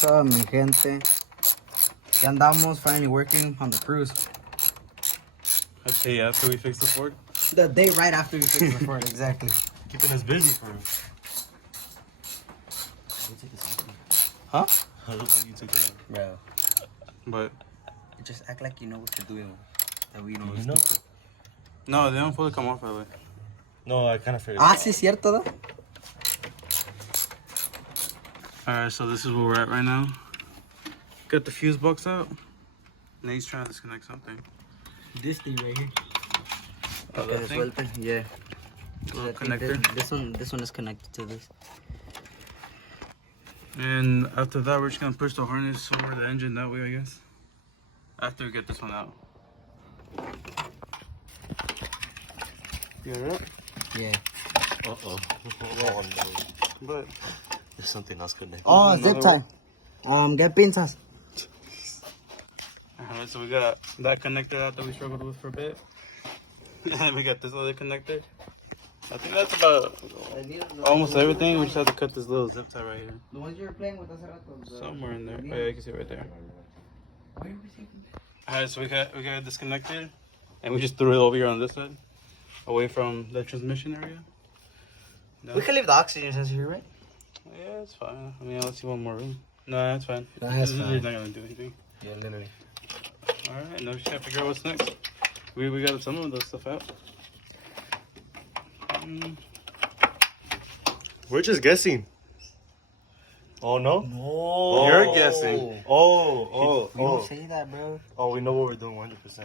What's up, mi gente? Ya andamos finally working on the Cruze. A day after we fixed the Ford. The day right after we fixed the Ford, exactly. Keeping us busy for him. Huh? I look like you took that. Bro, But just act like you know what you're doing. That we know You it's know? stupid. no, they don't fully come off that way. No, I kind of figured. Ah, sí, cierto, though. Alright, so this is where we're at right now. Got the fuse box out. Nate's trying to disconnect something. This thing right here. Oh, that thing? Yeah. Little I think connector. This one is connected to this. And after that, we're just gonna push the harness over the engine that way, I guess. After we get this one out. You got it up? Yeah. Uh-oh. Oh, no. But There's something else connected. Oh, zip tie. Get pinzas. alright, so we got that connector out that we struggled with for a bit. And then we got this other connector. I think that's about almost everything. We just have to cut this little zip tie right here. The ones you were playing with hace rato. Somewhere in there. Oh yeah, you can see it right there. Where are we taking that? Alright, so we got this connected, and we just threw it over here on this side, away from the transmission area. No. We can leave the oxygen sensor here, right? Yeah, it's fine. I mean, unless you want more room. No, that's fine. No, that's This is fine. not gonna do anything. Yeah, literally. Alright, now we just gotta figure out what's next. We got some of those stuff out. We're just guessing. Oh, no? No. You're guessing. Oh, We don't say that, bro. Oh, we know what we're doing 100%.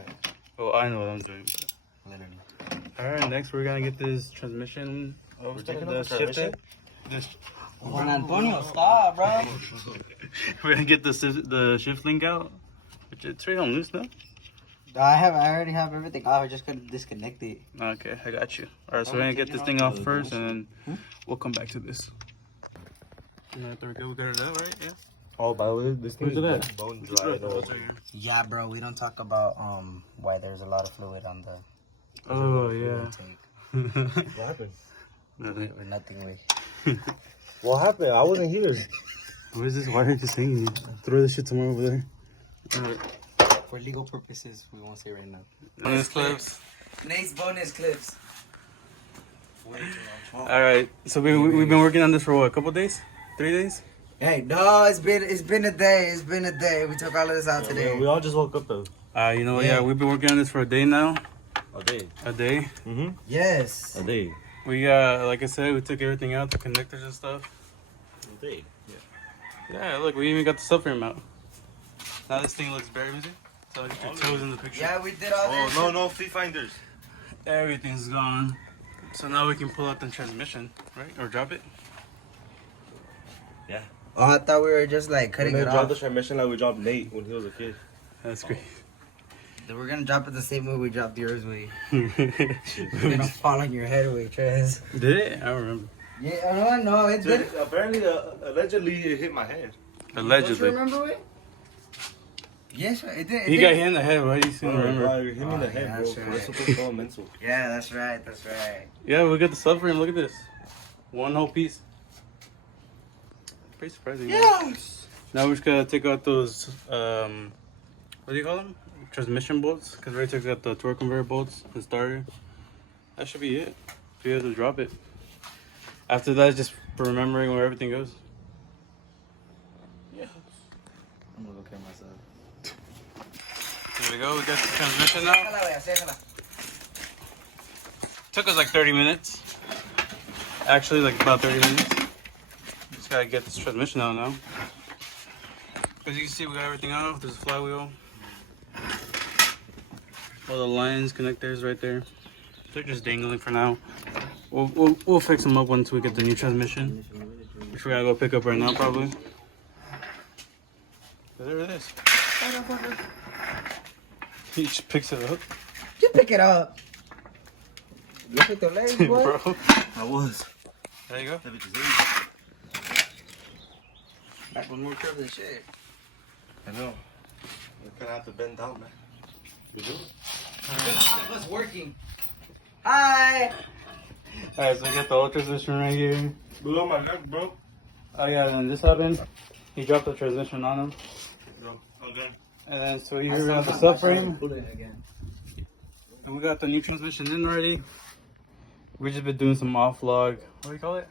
Oh, I know what I'm doing. Literally. Alright, next we're gonna get this transmission. We're taking the off the transmission? This, Juan Antonio, stop, bro. we're gonna get the shift link out. Which it's right on loose now. I already have everything off. I just couldn't disconnect it. Okay, I got you. Alright, so we're gonna get this thing off first, and then we'll come back to this. Alright, there we go. We got it out, right? Yeah. Oh, by the way, this thing's Where's it at? bone dry. Yeah, bro. We don't talk about why there's a lot of fluid on the. Oh, yeah. Intake. What happened? Nothing. Or nothing, way. What happened? I wasn't here. What is this wire just hanging? Throw this shit somewhere over there. Alright. For legal purposes, we won't say right now. Bonus clips. Nate's bonus clips. Alright, so we've been working on this for what, a couple days? 3 days? Hey, no, it's been a day. It's been a day. We took all of this out today. Yeah, we all just woke up though. You know what? Yeah. Yeah, we've been working on this for a day now. A day. A day. Mm-hmm. Yes. A day. We got, like I said, we took everything out, the connectors and stuff. A day. Yeah, look, we even got the subframe out. Now this thing looks very busy. So get your toes in the picture. Yeah, we did all Oh, this. no, feet finders. Everything's gone. So now we can pull out the transmission, right? Or drop it. Yeah. Oh, I thought we were just like We're cutting gonna it drop off. the transmission like we dropped Nate when he was a kid. That's great. Then we're gonna drop it the same way we dropped yours, way. It's gonna fall on your head, way, Trez. Did it? I don't remember. Yeah, no, it's good. Apparently, allegedly, it hit my head. Don't Allegedly. you remember it? Yes, it did. He got hit in the head, why do you still Oh, remember? bro, it hit me in the Oh, head, yeah, bro. that's right. That's what they call mental. Yeah, that's right. That's right. Yeah, we got the subframe. Look at this. One whole piece. Pretty surprising. Yes. Now we're just gonna take out those, what do you call them? Transmission bolts. Because we already took out the torque conveyor bolts and starter. That should be it. Be able to drop it. After that, it's just for remembering where everything goes. Yeah. I'm gonna look at myself. There we go. We got the transmission now. Took us like 30 minutes. Actually, like about 30 minutes. Just gotta get this transmission out now. As you can see, we got everything out. There's a flywheel. All the lines, connectors right there. They're just dangling for now. We'll fix them up once we get the new transmission, which we gotta go pick up right now probably. But there it is. He just picks it up. You pick it up. Look at the legs, boy. Bro. I was. There you go. Back with more curves than shit. I know. We're gonna have to bend down, man. You do? Us working. Hi. Alright, so we got the old transmission right here. Below my neck, bro. Oh yeah, and this happened. He dropped the transmission on him. Okay. And then so here we have the subframe. And we got the new transmission in already. We just been doing some off-log, what do you call it?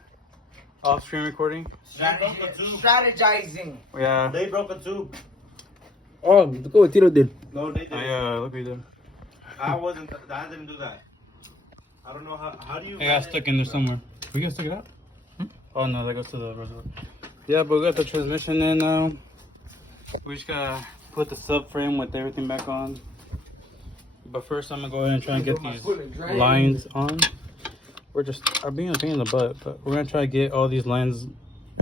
Off-screen recording. Strategizing. Yeah. They broke a tube. Oh, go tiro din. No, they did. Oh, yeah, look what you did. I didn't do that. I don't know how do you. It got stuck in there somewhere. We gotta stick it out? Oh no, that goes to the reservoir. Yeah, but we got the transmission in now. We just gotta put the subframe with everything back on. But first, I'm gonna go ahead and try and get these lines on. We're just being a pain in the butt, but we're gonna try to get all these lines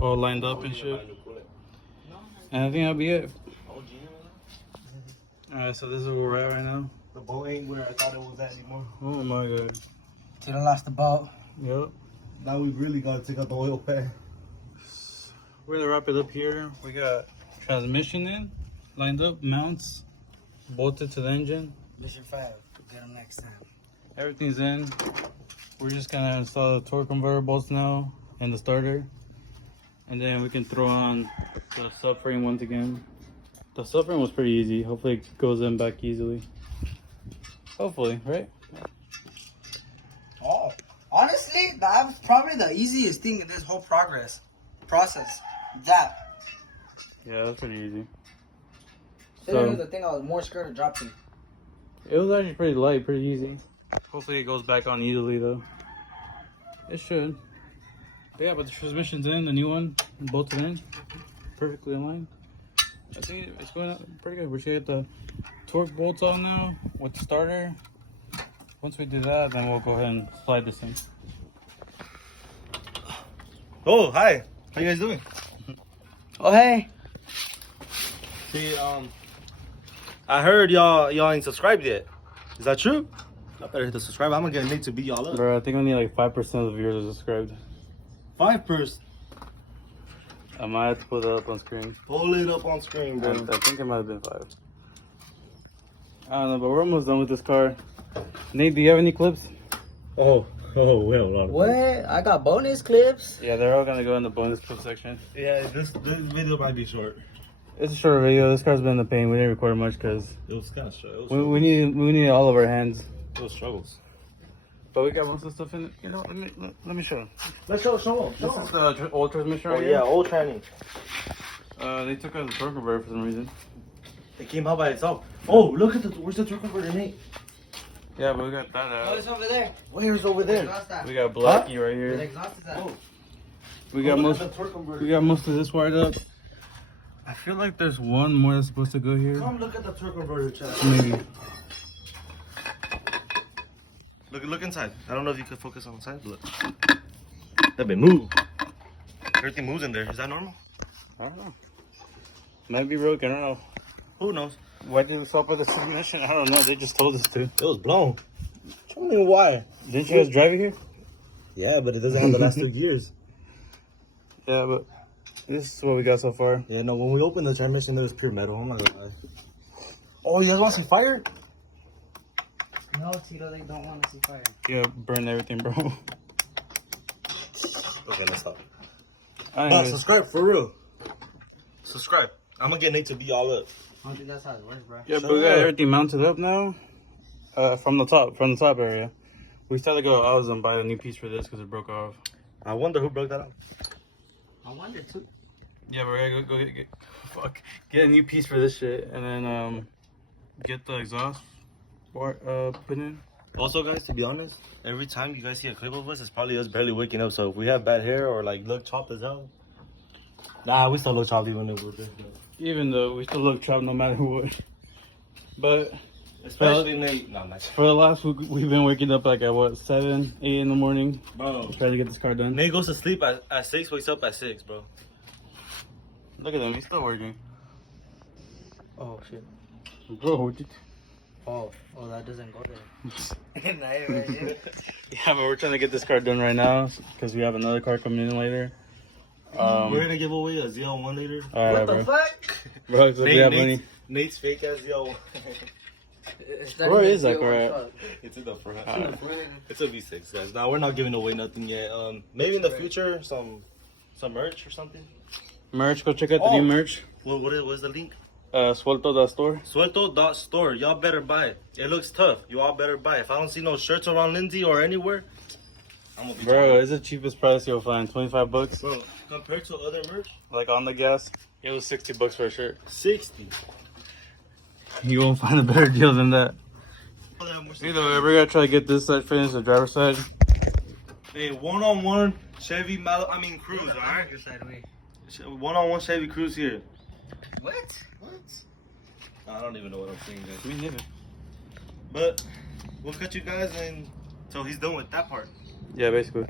all lined up and shit. And I think that'll be it. Alright, so this is where we're at right now. The boat ain't where I thought it was at anymore. Oh my god. Tito lost the boat. Yep. Now we really gotta take out the oil pan. We're gonna wrap it up here. We got transmission in, lined up, mounts, bolted to the engine. Mission 5. Get him next time. Everything's in. We're just gonna install the torque converter bolts now and the starter. And then we can throw on the subframe once again. The subframe was pretty easy. Hopefully it goes in back easily. Hopefully, right? Oh, honestly, that was probably the easiest thing in this whole process. That. Yeah, that's pretty easy. Literally the thing I was more scared of dropping. It was actually pretty light, pretty easy. Hopefully it goes back on easily though. It should. But yeah, but the transmission's in, the new one, bolted in, perfectly aligned. I think it's going out pretty good. We're just gonna get the torque bolts on now with the starter. Once we do that, then we'll go ahead and slide this in. Oh, hi. How you guys doing? Oh, hey. See, I heard y'all ain't subscribed yet. Is that true? I better hit the subscribe. I'm gonna get Nate to beat y'all up. Bro, I think only like 5% of the viewers are subscribed. 5%. I might have to put that up on screen. Pull it up on screen, bro. I think it might have been 5. I don't know, but we're almost done with this car. Nate, do you have any clips? Oh, we have a lot of. What? I got bonus clips. Yeah, they're all gonna go in the bonus clip section. Yeah, this video might be short. It's a short video. This car's been in the pain. We didn't record much because It was kind of short. we need all of our hands. It was struggles. But we got most of the stuff in it. You know, let me show them. Let's show them. This is the old transmission right Oh here. yeah, old tranny. They took out the torque converter for some reason. It came out by itself. Oh, look at where's the torque converter, Nate? Yeah, but we got that Oh, out. it's over there. Where's over there? Exhaust that. We got Blackie right Where the here. exhaust is at. Oh, We got look most. at the torque converter. We got most of this wired up. I feel like there's one more that's supposed to go here. Come look at the torque converter, Chad. Maybe. Look inside. I don't know if you can focus on the side. Look. That been move. Everything moves in there. Is that normal? I don't know. Might be broken. I don't know. Who knows? Why did it stop with the transmission? I don't know. They just told us to. It was blown. Tell me why. Didn't you guys drive it here? Yeah, but it doesn't have the last 2 years. Yeah, but this is what we got so far. Yeah, no, when we opened the transmission, it was pure metal. I'm not gonna lie. Oh, you guys want some fire? No, Tito, they don't want to see fire. Yeah, burn everything, bro. Okay, let's stop. Anyways, Subscribe for real. Subscribe. I'm gonna get Nate to beat y'all up. I don't think that's how it works, bro. yeah, but we got everything mounted up now. From the top area. We still had to go to Oz and buy a new piece for this because it broke off. I wonder who broke that up. I wonder too. Yeah, but we gotta go get a new piece for this shit, and then get the exhaust put in. Also, guys, to be honest, every time you guys see a clip of us, it's probably us barely waking up. So if we have bad hair or like look chopped as hell, nah, we still look chopped even if we're good. Even though we still look chopped no matter what. But Especially Nate. Nah, not for the last week, we've been waking up like at what, 7, 8 in the morning, bro. trying to get this car done. Nate goes to sleep at 6, wakes up at 6, bro. Look at him, he's still working. Oh, shit. Bro, what you... Oh, that doesn't go there. Nah, imagine. Yeah, but we're trying to get this car done right now because we have another car coming in later. We're gonna give away a ZL1 later. Alright, What the bro. fuck? Bro, so we have money. Nate's fake ass ZL1. Where is that car at? It's in the front. Alright. It's a V6, guys. Now we're not giving away nothing yet. Maybe in the future some merch or something. Merch, go check out the new merch. What is the link? Suelto.store. Suelto.store. Y'all better buy it. It looks tough. You all better buy it. If I don't see no shirts around Lindsay or anywhere, I'm gonna be Bro, it's the cheapest price you'll find. $25. Bro, compared to other merch, Like on the gas, it was $60 for a shirt. 60. You won't find a better deal than that. Either way, we're gonna try to get this side finished, the driver's side. Hey, one-on-one Chevy Cruze, alright? Your side way. One-on-one Chevy Cruze here. What? I don't even know what I'm saying, guys. Me neither. But we'll cut you guys until he's done with that part. Yeah, basically.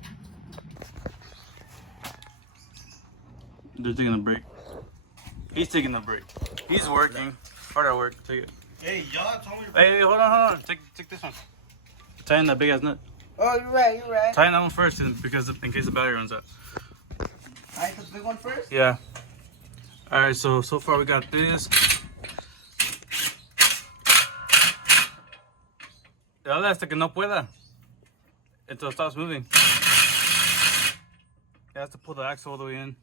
They're taking a break. He's taking a break. He's working. Hard at work. Take it. Hey, y'all told me. Hey, hold on. Take this one. Tie in that big ass nut. Oh, you're right. Tie in that one first, in case the battery runs out. I put the big one first? Yeah. All right. So far we got this. Dale hasta que no pueda. Until it stops moving. It has to pull the axle all the way in.